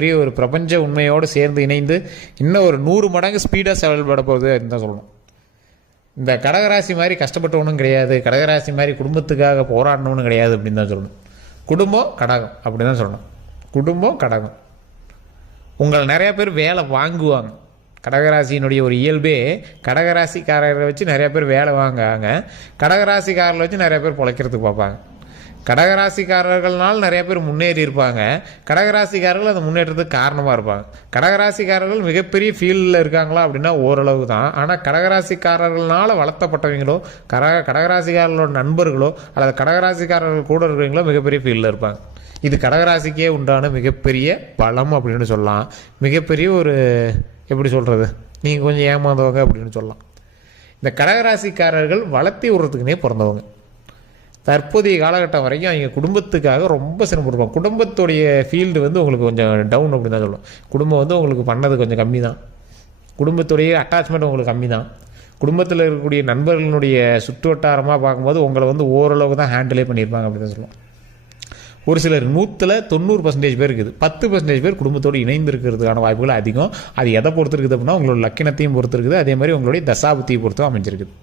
பெரிய ஒரு பிரபஞ்ச உண்மையோடு சேர்ந்து இணைந்து இன்னும் ஒரு 100 மடங்கு ஸ்பீடாக செயல்பட போகுது அப்படின்னு தான் சொல்லணும். இந்த கடகராசி மாதிரி கஷ்டப்பட்டவனும் கிடையாது, கடகராசி மாதிரி குடும்பத்துக்காக போராடணும்னு கிடையாது அப்படின்னு தான் சொல்லணும். குடும்பம் கடகம் அப்படி தான் சொல்லணும். குடும்பம் கடகம். உங்களை நிறையா பேர் வேலை வாங்குவாங்க. கடகராசியினுடைய ஒரு இயல்பே கடகராசிக்காரரை வச்சு நிறையா பேர் வேலை வாங்குவாங்க. கடகராசிக்காரரை வச்சு நிறையா பேர் பிழைக்கிறதுக்கு பார்ப்பாங்க. கடகராசிக்காரர்கள்னால் நிறைய பேர் முன்னேறி இருப்பாங்க. கடகராசிக்காரர்கள் அந்த முன்னேற்றத்துக்கு காரணமாக இருப்பாங்க. கடகராசிக்காரர்கள் மிகப்பெரிய ஃபீல்டில் இருக்காங்களா அப்படின்னா ஓரளவு தான். ஆனால் கடகராசிக்காரர்களால் வளர்த்தப்பட்டவங்களோ கடகராசிக்காரர்களோட நண்பர்களோ அல்லது கடகராசிக்காரர்கள் கூட இருக்கிறவங்களோ மிகப்பெரிய ஃபீல்டில் இருப்பாங்க. இது கடகராசிக்கே உண்டான மிகப்பெரிய பலம் அப்படின்னு சொல்லலாம். மிகப்பெரிய ஒரு எப்படி சொல்கிறது, நீங்கள் கொஞ்சம் ஏமாந்தவங்க அப்படின்னு சொல்லலாம். இந்த கடகராசிக்காரர்கள் வளர்த்தி விடுறதுக்குனே பிறந்தவங்க. தற்போதைய காலகட்டம் வரைக்கும் அவங்க குடும்பத்துக்காக ரொம்ப சிரமப்படுவாங்க. குடும்பத்துடைய ஃபீல்டு உங்களுக்கு கொஞ்சம் டவுன் அப்படி தான் சொல்லணும். குடும்பம் உங்களுக்கு பண்ணது கொஞ்சம் கம்மி தான். குடும்பத்துடைய அட்டாச்மெண்ட் உங்களுக்கு கம்மி தான். குடும்பத்தில் இருக்கக்கூடிய நண்பர்களுடைய சுற்று வட்டாரமாக பார்க்கும்போது உங்களை ஓரளவு தான் ஹேண்டிலே பண்ணியிருப்பாங்க அப்படி தான் சொல்லுவோம். ஒரு சிலர் 100% பேர் இருக்குது. 10% பேர் குடும்பத்தோடு இணைந்து இருக்கிறதுக்கான வாய்ப்புகள் அதிகம். அது எதை பொறுத்து இருக்குது அப்படின்னா உங்களோட லக்கினத்தையும் பொறுத்து இருக்குது. அதே மாதிரி உங்களுடைய தசாபுத்தியை பொறுத்தும் அமைஞ்சிருக்குது.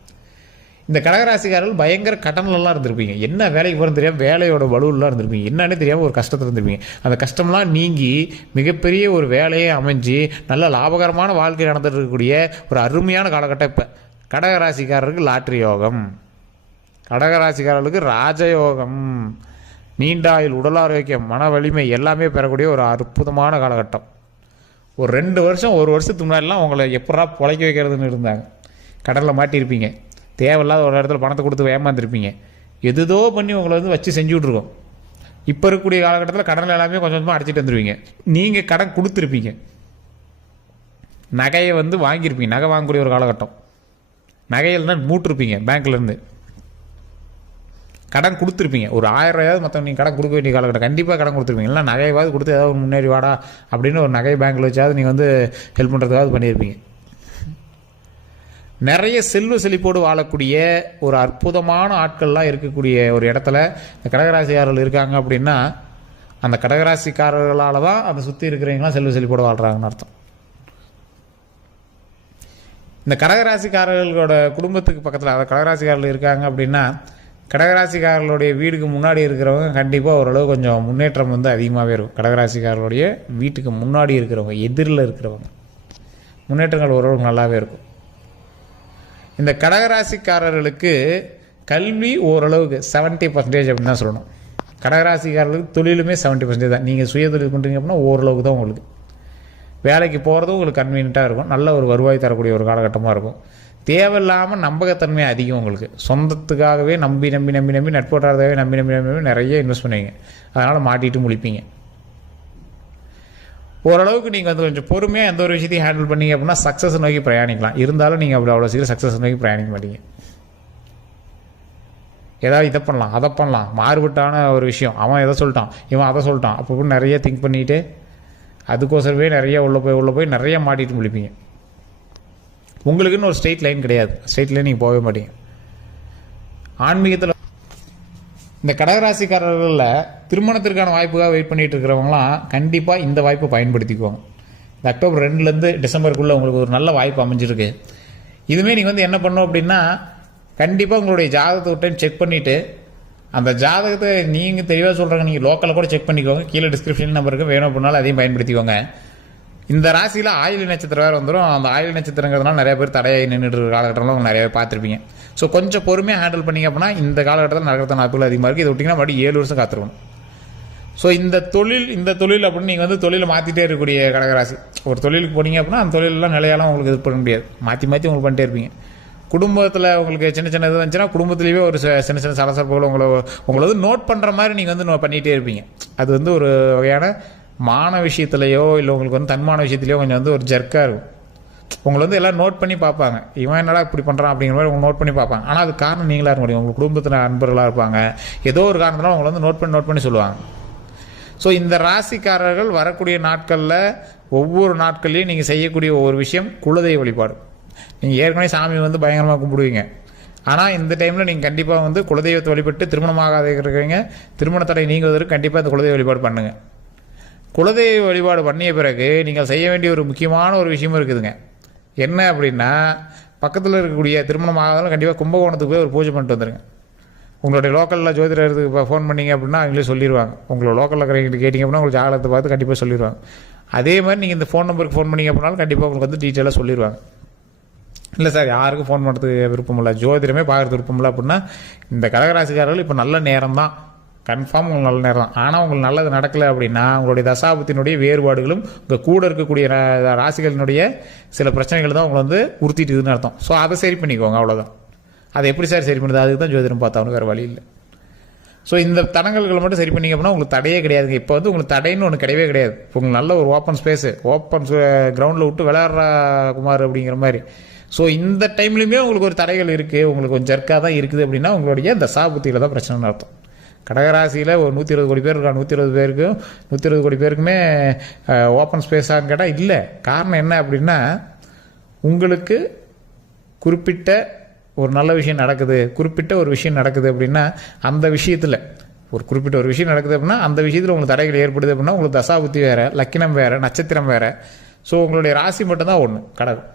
இந்த கடகராசிக்காரர்கள் பயங்கர கடன்லாம் இருந்திருப்பீங்க. என்ன வேலைக்கு போகிறது தெரியாமல் வேலையோட வலுவெலாம் இருந்திருப்பீங்க. என்னன்னே தெரியாமல் ஒரு கஷ்டத்தில் இருந்திருப்பீங்க. அந்த கஷ்டம்லாம் நீங்கி மிகப்பெரிய ஒரு வேலையை அமைஞ்சு நல்ல லாபகரமான வாழ்க்கை நடந்துட்டு இருக்கக்கூடிய ஒரு அருமையான காலகட்டம் இப்போ. கடகராசிக்காரருக்கு லாட்ரி யோகம், கடகராசிக்காரர்களுக்கு ராஜயோகம், நீண்ட ஆயுள், உடல் ஆரோக்கியம், மன வலிமை எல்லாமே பெறக்கூடிய ஒரு அற்புதமான காலகட்டம். ஒரு 2 வருஷம் 1 வருஷத்துக்கு முன்னாடிலாம் உங்களை எப்படா பொழைக்க வைக்கிறதுன்னு இருந்தாங்க. கடலில் மாட்டியிருப்பீங்க. தேவையில்லாத ஒரு இடத்துல பணத்தை கொடுத்து ஏமாந்துருப்பீங்க. எதுதோ பண்ணி உங்களை வச்சு செஞ்சு விட்ருக்கோம். இப்போ இருக்கக்கூடிய காலகட்டத்தில் கடன் எல்லாமே கொஞ்சம் கொஞ்சமாக அடிச்சுட்டு வந்துடுவீங்க. நீங்கள் கடன் கொடுத்துருப்பீங்க, நகையை வாங்கியிருப்பீங்க. நகை வாங்கக்கூடிய ஒரு காலகட்டம். நகையில் தான் மூட்டிருப்பீங்க. பேங்க்லேருந்து கடன் கொடுத்துருப்பீங்க. ஒரு 1000 ரூபாயாவது மற்றவங்க நீங்கள் கடன் கொடுக்க வேண்டிய காலகட்டம். கண்டிப்பாக கடன் கொடுத்துருப்பீங்க. இல்லை நகையாவது கொடுத்து ஏதாவது முன்னேறி வாடா அப்படின்னு ஒரு நகை பேங்க்கில் வச்சாவது நீங்கள் ஹெல்ப் பண்ணுறதுக்காவது பண்ணியிருப்பீங்க. நிறைய செல்வ செழிப்போடு வாழக்கூடிய ஒரு அற்புதமான ஆட்கள்லாம் இருக்கக்கூடிய ஒரு இடத்துல இந்த கடகராசிக்காரர்கள் இருக்காங்க அப்படின்னா அந்த கடகராசிக்காரர்களால் தான் அந்த சுற்றி இருக்கிறவங்களாம் செல்வ செழிப்போடு வாழ்கிறாங்கன்னு அர்த்தம். இந்த கடகராசிக்காரர்களோட குடும்பத்துக்கு பக்கத்தில் அதாவது கடகராசிக்காரர்கள் இருக்காங்க அப்படின்னா கடகராசிக்காரர்களுடைய வீட்டுக்கு முன்னாடி இருக்கிறவங்க கண்டிப்பாக ஓரளவு கொஞ்சம் முன்னேற்றம் அதிகமாகவே இருக்கும். கடகராசிக்காரர்களுடைய வீட்டுக்கு முன்னாடி இருக்கிறவங்க, எதிரில் இருக்கிறவங்க முன்னேற்றங்கள் ஓரளவுக்கு நல்லாவே இருக்கும். இந்த கடகராசிக்காரர்களுக்கு கல்வி ஓரளவுக்கு 70% அப்படின்னு தான் சொல்லணும். கடகராசிக்காரர்களுக்கு தொழிலுமே 70% தான். நீங்கள் சுய தொழில் பண்ணுறீங்க அப்படின்னா ஓரளவுக்கு தான் உங்களுக்கு வேலைக்கு போகிறதும் உங்களுக்கு கன்வீனியண்ட்டாக இருக்கும். நல்ல ஒரு வருவாய் தரக்கூடிய ஒரு காலகட்டமாக இருக்கும். தேவையில்லாமல் நம்பகத்தன்மை அதிகம். உங்களுக்கு சொந்தத்துக்காகவே நம்பி நட்போட்டாரதாகவே நம்பி நிறைய இன்வெஸ்ட் பண்ணுவீங்க. அதனால் மாட்டிட்டு முழிப்பீங்க. ஓரளவுக்கு நீங்கள் கொஞ்சம் பொறுமையாக எந்த ஒரு விஷயத்தையும் ஹேண்டில் பண்ணிங்க அப்படின்னா சக்ஸஸ் நோக்கி பிரயாணிக்கலாம். இருந்தாலும் நீங்கள் அவ்வளோ சீக்கிரம் சக்ஸஸ் நோக்கி பிரயாணிக்க மாட்டீங்க. ஏதாவது இதை பண்ணலாம் அதை பண்ணலாம், மாறுபட்டான ஒரு விஷயம், அவன் எதை சொல்லிட்டான் இவன் அதை சொல்லிட்டான் அப்போ நிறைய திங்க் பண்ணிவிட்டு அதுக்கோசரவே நிறைய உள்ளே போய் நிறைய மாட்டிட்டு முடிப்பீங்க. உங்களுக்குன்னு ஒரு ஸ்ட்ரெயிட் லைன் கிடையாது. ஸ்ட்ரெயிட் லைன் நீங்கள் போகவே மாட்டீங்க. ஆன்மீகத்தில் இந்த கடகராசிக்காரர்களில் திருமணத்திற்கான வாய்ப்புக்காக வெயிட் பண்ணிகிட்டு இருக்கிறவங்களாம் கண்டிப்பாக இந்த வாய்ப்பை பயன்படுத்திக்குவாங்க. இந்த அக்டோபர் 2லேருந்து டிசம்பருக்குள்ளே உங்களுக்கு ஒரு நல்ல வாய்ப்பு அமைஞ்சிருக்கு. இதுவே நீங்கள் என்ன பண்ணணும் அப்படின்னா கண்டிப்பாக உங்களுடைய ஜாதகத்தை ஒரு டைம் செக் பண்ணிவிட்டு அந்த ஜாதகத்தை நீங்கள் தெளிவாக சொல்கிறாங்க, நீங்கள் லோக்கலில் கூட செக் பண்ணிக்கோங்க. கீழே டிஸ்கிரிப்ஷன் நம்பருக்கு வேணும் அப்படின்னாலும் அதையும் பயன்படுத்திக்கோங்க. இந்த ராசியில் ஆயிலி நட்சத்திரம் வேறு வந்துடும். அந்த ஆயிலி நட்சத்திரங்கிறதுனால நிறைய பேர் தடையாகி நின்றுட்டு இருக்கிற காலகட்டத்தில் நிறைய பேர் பார்த்துருப்பீங்க. ஸோ கொஞ்சம் பொறுமையாக ஹேண்டில் பண்ணிங்க அப்படின்னா இந்த காலகட்டத்தில் நடக்கிற வாய்ப்புகள் அதிகமாக இருக்குது. இது விட்டிங்கன்னா மறுபடியும் 7 வருஷம் காத்திருக்கணும். ஸோ இந்த தொழில் அப்படின்னு நீங்கள் தொழிலை மாற்றிட்டே இருக்கக்கூடிய கடகராசி. ஒரு தொழிலுக்கு போனீங்க அப்படின்னா அந்த தொழிலெலாம் நிலையாலாம் உங்களுக்கு இது பண்ண முடியாது. மாற்றி உங்களுக்கு பண்ணிட்டே இருப்பீங்க. குடும்பத்தில் உங்களுக்கு சின்ன இது வந்துச்சுன்னா குடும்பத்துலேயே ஒரு சின்ன சலசலப்புகள் உங்களை நோட் பண்ணுற மாதிரி நீங்கள் பண்ணிகிட்டே இருப்பீங்க. அது ஒரு வகையான மான விஷயத்துலையோ இல்லை உங்களுக்கு தன்மான விஷயத்துலையோ கொஞ்சம் ஒரு ஜர்க்காக இருக்கும். உங்களை எல்லாம் நோட் பண்ணி பார்ப்பாங்க, இவன் என்னடா இப்படி பண்ணுறான் அப்படிங்கிற மாதிரி உங்களை நோட் பண்ணி பார்ப்பாங்க. ஆனால் அது காரணம் நீங்களாக இருக்க முடியும். உங்கள் குடும்பத்தில் நண்பர்களாக இருப்பாங்க. ஏதோ ஒரு காரணத்தினால உங்களை நோட் பண்ணி சொல்லுவாங்க. ஸோ இந்த ராசிக்காரர்கள் வரக்கூடிய நாட்களில் ஒவ்வொரு நாட்கள்லையும் நீங்கள் செய்யக்கூடிய ஒவ்வொரு விஷயம் குலதெய்வ வழிபாடு. நீங்கள் ஏற்கனவே சாமி பயங்கரமாக கும்பிடுவீங்க. ஆனால் இந்த டைமில் நீங்கள் கண்டிப்பாக குலதெய்வத்தை வழிபட்டு திருமணமாகாத இருக்கிறவங்க திருமண தடை நீங்குவதற்கு கண்டிப்பாக இந்த குலதெய்வ வழிபாடு பண்ணுங்கள். குலதெய்வ வழிபாடு பண்ணிய பிறகு நீங்கள் செய்ய வேண்டிய ஒரு முக்கியமான ஒரு விஷயமும் இருக்குதுங்க. என்ன அப்படின்னா, பக்கத்தில் இருக்கக்கூடிய திருமணம் ஆகாதாலும் கண்டிப்பாக கும்பகோணத்துக்கு போய் ஒரு பூஜை பண்ணிட்டு வந்துடுங்க. உங்களுடைய லோக்கலில் ஜோதிடருக்கு இப்போ ஃபோன் பண்ணிங்க அப்படின்னா அவங்களே சொல்லிடுவாங்க. உங்களோட லோக்கலில் இருக்கிறவங்க கேட்டிங்க அப்படின்னா உங்களுக்கு ஜாதகத்தை பார்த்து கண்டிப்பாக சொல்லிடுவாங்க. அதே மாதிரி நீங்கள் இந்த ஃபோன் நம்பருக்கு ஃபோன் பண்ணிங்க அப்படின்னாலும் கண்டிப்பாக உங்களுக்கு வந்து டீட்டெயிலாக சொல்லிடுவாங்க. இல்லை சார் யாருக்கும் ஃபோன் பண்ணுறதுக்கு விருப்பம் இல்லை, ஜோதிடமே பார்க்குறது விருப்பம் இல்லை அப்படின்னா, இந்த கடகராசிக்காரர்கள் இப்போ நல்ல நேரம் தான், கன்ஃபார்ம் உங்களுக்கு நல்ல நேரம் தான். ஆனால் உங்களுக்கு நல்லது நடக்கலை அப்படின்னா உங்களுடைய தசாபத்தினுடைய வேறுபாடுகளும் உங்கள் கூட இருக்கக்கூடிய ராசிகளினுடைய சில பிரச்சனைகள் தான் உங்களை வந்து உறுத்திட்டுதுன்னு அர்த்தம். ஸோ அதை சரி பண்ணிக்கோங்க, அவ்வளோதான். அதை எப்படி சார் சரி பண்ணுது? அதுக்கு தான் ஜோதிடம் பார்த்தாலும் வேறு வழி இல்லை. ஸோ இந்த தடங்கல்களை மட்டும் சரி பண்ணிங்க அப்படின்னா உங்களுக்கு தடையே கிடையாதுங்க. இப்போ வந்து உங்களுக்கு தடைன்னு ஒன்று கிடையவே கிடையாது. இப்போ உங்களுக்கு நல்ல ஒரு ஓப்பன் ஸ்பேஸு, ஓப்பன் கிரவுண்டில் விட்டு விளையாடுற குமார் அப்படிங்கிற மாதிரி. ஸோ இந்த டைம்லையுமே உங்களுக்கு ஒரு தடைகள் இருக்குது, உங்களுக்கு கொஞ்சம் ஜர்க்காக தான் இருக்குது அப்படின்னா உங்களுடைய தசாபுத்தியில் தான் பிரச்சனைன்னு அர்த்தம். கடகராசியில் ஒரு 120 கோடி பேர் இருக்கா, 120 கோடி பேருக்குமே ஓப்பன் ஸ்பேஸான்னு கேட்டால் இல்லை. காரணம் என்ன அப்படின்னா, உங்களுக்கு குறிப்பிட்ட ஒரு நல்ல விஷயம் நடக்குது, குறிப்பிட்ட ஒரு விஷயம் நடக்குது அப்படின்னா அந்த விஷயத்தில் குறிப்பிட்ட ஒரு விஷயம் நடக்குது அப்படின்னா அந்த விஷயத்தில் உங்களுக்கு தடைகள் ஏற்படுது அப்படின்னா உங்களுக்கு தசாபுத்தி வேறு, லக்கினம் வேறு, நட்சத்திரம் வேறு. ஸோ உங்களுடைய ராசி மட்டும்தான் ஒன்று கடகம்.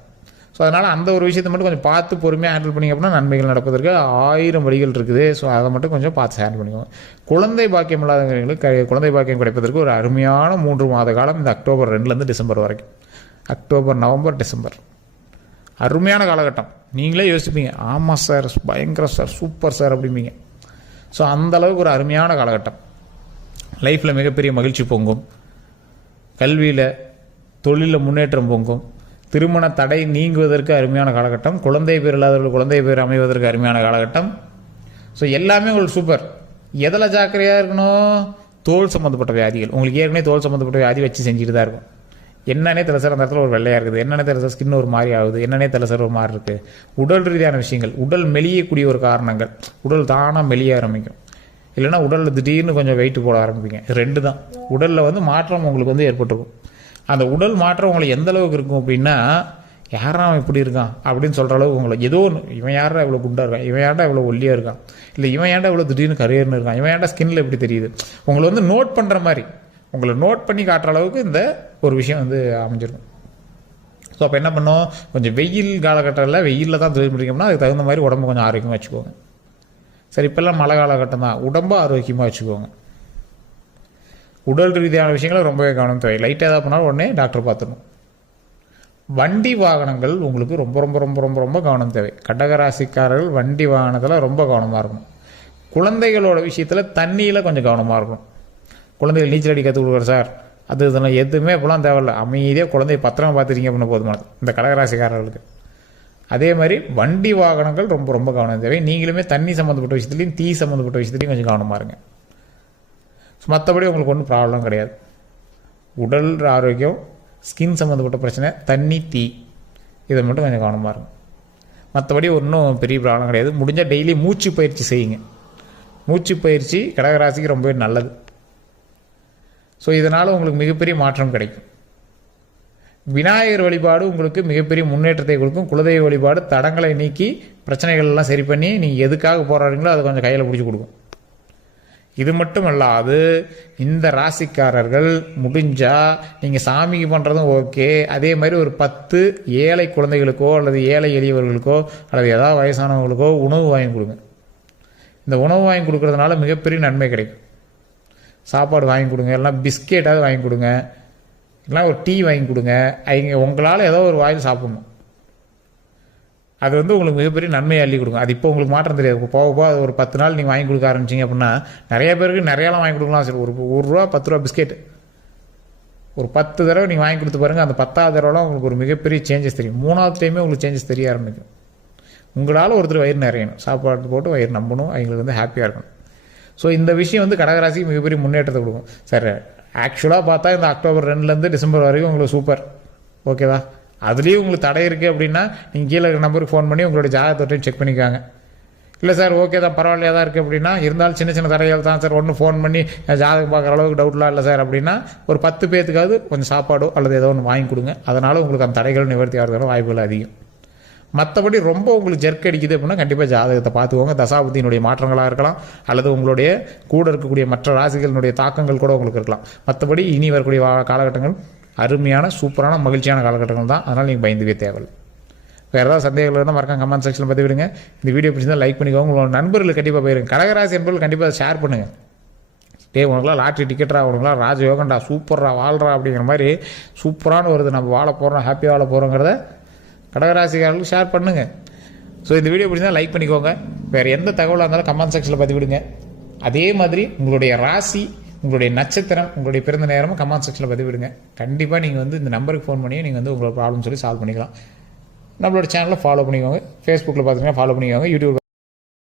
ஸோ அதனால் அந்த ஒரு விஷயத்தை மட்டும் கொஞ்சம் பார்த்து பொறுமையாக ஹேண்டில் பண்ணிங்க அப்படின்னா நன்மைகள் நடப்பதற்கு 1000 வழிகள் இருக்குது. ஸோ அதை மட்டும் கொஞ்சம் பார்த்து ஹேண்டில் பண்ணிக்கோங்க. குழந்தை பாக்கியம் இல்லாதவங்களுக்கு குழந்தை பாக்கியம் கிடைப்பதற்கு ஒரு அருமையான 3 மாத காலம் இந்த அக்டோபர் 2லேருந்து டிசம்பர் வரைக்கும், அக்டோபர், நவம்பர், டிசம்பர் அருமையான காலகட்டம். நீங்களே யோசிப்பீங்க, ஆமாம் சார், பயங்கரம் சார், சூப்பர் சார் அப்படிம்பீங்க. ஸோ அந்தளவுக்கு ஒரு அருமையான காலகட்டம். லைஃப்பில் மிகப்பெரிய மகிழ்ச்சி பொங்கும், கல்வியில் தொழிலில் முன்னேற்றம் பொங்கும், திருமண தடை நீங்குவதற்கு அருமையான காலகட்டம், குழந்தை பேர் இல்லாதவர்கள் குழந்தை பேர் அமைவதற்கு அருமையான காலகட்டம். ஸோ எல்லாமே உங்களுக்கு சூப்பர். எதில் ஜாக்கிரதையாக இருக்கணும்? தோல் சம்மந்தப்பட்ட வியாதிகள். உங்களுக்கு ஏற்கனவே தோல் சம்மந்தப்பட்ட வியாதி வச்சு செஞ்சுட்டு தான் இருக்கும். என்னன்னே தெரியல சார், அந்த இடத்துல ஒரு வெள்ளையாக இருக்குது, என்னன்னே தெரியல சார், ஸ்கின் ஒரு மாதிரி ஆகுது, என்னன்னே தெரியல சார் ஒரு மாதிரி இருக்குது. உடல் ரீதியான விஷயங்கள், உடல் மெலியக்கூடிய ஒரு காரணங்கள், உடல் தானாக மெலிய ஆரம்பிக்கும். இல்லைன்னா உடலில் திடீர்னு கொஞ்சம் வெயிட் போட ஆரம்பிப்பீங்க. 2 தான். உடலில் வந்து மாற்றம் உங்களுக்கு வந்து ஏற்பட்டிருக்கும். அந்த உடல் மாற்றம் உங்களுக்கு எந்த அளவுக்கு இருக்கும் அப்படின்னா, யாரா அவன் இப்படி இருக்கான் அப்படின்னு சொல்கிற அளவுக்கு உங்களை ஏதோ ஒன்று, இவன் யாரா இவ்வளோ குண்டாக இருக்கான், இவன் ஏன்டா இவ்வளோ ஒல்லியாக இருக்கான், இல்லை இவன் ஏன்டா இவ்வளோ திடீர்னு கரியர்னு இருக்கான், இவன் ஏன்டா ஸ்கின்னில் எப்படி தெரியுது, உங்களை வந்து நோட் பண்ணுற மாதிரி, உங்களை நோட் பண்ணி காட்டுற அளவுக்கு இந்த ஒரு விஷயம் வந்து அமைஞ்சிருக்கும். ஸோ அப்போ என்ன பண்ணோம், கொஞ்சம் வெயில் காலகட்டத்தில் வெயிலில் தான் தொழில் முடிக்கணும்னா அதுக்கு தகுந்த மாதிரி உடம்பு கொஞ்சம் ஆரோக்கியமாக வச்சுக்கோங்க. சரி, இப்போல்லாம் மழை காலகட்டம் தான், உடம்பு ஆரோக்கியமாக வச்சுக்கோங்க. உடல் ரீதியான விஷயங்களை ரொம்பவே கவனம் தேவை. லைட்டாக ஏதாவது பண்ணாலும் உடனே டாக்டர் பார்த்துடணும். வண்டி வாகனங்கள் உங்களுக்கு ரொம்ப ரொம்ப ரொம்ப ரொம்ப ரொம்ப கவனம் தேவை. கடகராசிக்காரர்கள் வண்டி வாகனத்தில் ரொம்ப கவனமாக இருக்கணும். குழந்தைகளோட விஷயத்தில் தண்ணியில் கொஞ்சம் கவனமாக இருக்கணும். குழந்தைகள் நீச்சல் அடி கற்றுக் கொடுக்குற சார், அது இதெல்லாம் எதுவுமே இப்போலாம் தேவையில்லை. அமைதியாக குழந்தைய பத்திரமா பார்த்துட்டீங்க அப்படின்னு போதுமானது இந்த கடகராசிக்காரர்களுக்கு. அதே மாதிரி வண்டி வாகனங்கள் ரொம்ப ரொம்ப கவனம் தேவை. நீங்களுமே தண்ணி சம்மந்தப்பட்ட விஷயத்துலையும் தீ சம்மந்தப்பட்ட விஷயத்துலையும் கொஞ்சம் கவனமாக இருங்க. மற்றபடி உங்களுக்கு ஒன்றும் ப்ராப்ளம் கிடையாது. உடல் ஆரோக்கியம், ஸ்கின் சம்மந்தப்பட்ட பிரச்சனை, தண்ணி, தீ, இதை மட்டும் கொஞ்சம் கவனமாக இருக்கும். மற்றபடி ஒன்றும் பெரிய ப்ராப்ளம் கிடையாது. முடிஞ்சால் டெய்லி மூச்சு பயிற்சி செய்யுங்க. மூச்சு பயிற்சி கடகராசிக்கு ரொம்பவே நல்லது. ஸோ இதனால் உங்களுக்கு மிகப்பெரிய மாற்றம் கிடைக்கும். விநாயகர் வழிபாடு உங்களுக்கு மிகப்பெரிய முன்னேற்றத்தை கொடுக்கும். குலதெய்வ வழிபாடு தடங்களை நீக்கி பிரச்சனைகள் எல்லாம் சரி பண்ணி நீங்கள் எதுக்காக போராடுறீங்களோ அதை கொஞ்சம் கையில் பிடிச்சி கொடுக்கும். இது மட்டும் அல்லாது இந்த ராசிக்காரர்கள் முடிஞ்சால் நீங்கள் சாமிக்கு பண்ணுறதும் ஓகே, அதே மாதிரி ஒரு 10 ஏழை குழந்தைகளுக்கோ அல்லது ஏழை எளியவர்களுக்கோ அல்லது ஏதாவது வயசானவங்களுக்கோ உணவு வாங்கி கொடுங்க. இந்த உணவு வாங்கி கொடுக்கறதுனால மிகப்பெரிய நன்மை கிடைக்கும். சாப்பாடு வாங்கி கொடுங்க, இல்லைனா பிஸ்கெட்டாவது வாங்கி கொடுங்க, இல்லைனா ஒரு டீ வாங்கி கொடுங்க. அவங்க உங்களால் ஏதோ ஒரு வாயில் சாப்பிடணும். அது வந்து உங்களுக்கு மிகப்பெரிய நன்மையை அள்ளி கொடுக்கும். அது இப்போ உங்களுக்கு மாற்றம் தெரியாது. போக போக அது ஒரு 10 நாள் நீங்கள் வாங்கி கொடுக்க ஆரம்பிச்சிங்க அப்படின்னா நிறைய பேருக்கு நிறையாலாம் வாங்கி கொடுக்கலாம். சரி, ஒரு ரூபா 10 ரூபா பிஸ்கெட் ஒரு 10 தடவை நீங்கள் வாங்கி கொடுத்து பாருங்கள். அந்த 10ஆவது தடவைலாம் உங்களுக்கு ஒரு மிகப்பெரிய சேஞ்சஸ் தெரியும். 3ஆவது டைமே உங்களுக்கு சேஞ்சஸ் தெரிய ஆரம்பிக்கும். உங்களால் ஒருத்தர் வயிறு நிறையணும், சாப்பாடு போட்டு வயிறு நம்பணும், அவங்களுக்கு வந்து ஹாப்பியாக இருக்கணும். ஸோ இந்த விஷயம் வந்து கடகராசிக்கு மிகப்பெரிய முன்னேற்றத்தை கொடுக்கும். சார் ஆக்சுவலாக பார்த்தா இந்த அக்டோபர் 2லேருந்து டிசம்பர் வரைக்கும் உங்களுக்கு சூப்பர், ஓகேவா? அதுலேயும் உங்களுக்கு தடை இருக்குது அப்படின்னா நீங்கள் கீழே இருக்கிற நம்பருக்கு ஃபோன் பண்ணி உங்களுடைய ஜாதகத்தையும் செக் பண்ணிக்காங்க. இல்லை சார் ஓகே தான், பரவாயில்லையா தான் இருக்குது அப்படின்னா, இருந்தாலும் சின்ன சின்ன தடைகள் தான் சார், ஒன்று ஃபோன் பண்ணி ஜாதகம் பார்க்குற அளவுக்கு டவுட்லாம் இல்லை சார் அப்படின்னா ஒரு 10 பேர்த்துக்காவது கொஞ்சம் சாப்பாடோ அல்லது ஏதோ ஒன்று வாங்கி கொடுங்க. அதனால் உங்களுக்கு அந்த தடைகள் நிவர்த்தி ஆகிறதுக்கான வாய்ப்புகள் அதிகம். மற்றபடி ரொம்ப உங்களுக்கு ஜெர்க் அடிக்குது அப்படின்னா கண்டிப்பாக ஜாதகத்தை பார்த்துக்கோங்க. தசாபுத்தியினுடைய மாற்றங்களாக இருக்கலாம், அல்லது உங்களுடைய கூட இருக்கக்கூடிய மற்ற ராசிகளினுடைய தாக்கங்கள் கூட உங்களுக்கு இருக்கலாம். மற்றபடி இனி வரக்கூடிய காலகட்டங்கள் அருமையான சூப்பரான மகிழ்ச்சியான காலகட்டங்கள் தான். அதனால் நீங்கள் பயந்துவே தேவையில்லை. வேறு ஏதாவது சந்தேகங்கள் இருந்தால் மறக்காம கமெண்ட் செக்ஷனில் பற்றி விடுங்க. இந்த வீடியோ பிடிச்சிருந்தால் லைக் பண்ணிக்கோங்க. உங்களோட நண்பர்களுக்கு கண்டிப்பாக போயிருங்க. கடகராசி என்பவர்கள் கண்டிப்பாக ஷேர் பண்ணுங்கள். உனக்குலாம் லாட்ரி டிக்கெட்டா, உனக்குலாம் ராஜயோகண்டா, சூப்பரா வாழ்றா அப்படிங்கிற மாதிரி சூப்பரான வருது, நம்ம வாழ போகிறோம், ஹாப்பியாக வாழ போகிறோங்கிறத கடகராசிக்காரர்களுக்கு ஷேர் பண்ணுங்கள். ஸோ இந்த வீடியோ பிடிச்சிருந்தால் லைக் பண்ணிக்கோங்க. வேறு எந்த தகவலாக இருந்தாலும் கமெண்ட் செக்ஷனில் பற்றி விடுங்க. அதே மாதிரி உங்களுடைய ராசி, உங்களுடைய நட்சத்திரம், உங்களுடைய பிறந்த நேரமும் கமெண்ட் செக்ஷனில் பதிவு விடுங்க. கண்டிப்பாக நீங்கள் வந்து இந்த நம்பருக்கு ஃபோன் பண்ணி நீங்கள் வந்து உங்களோட ப்ராப்ளம் சொல்லி சால்வ் பண்ணிக்கலாம். நம்மளோட சேனலை ஃபாலோ பண்ணிக்கோங்க. ஃபேஸ்புக்கில் பார்த்தீங்கன்னா ஃபாலோ பண்ணிக்கோங்க. யூடியூப்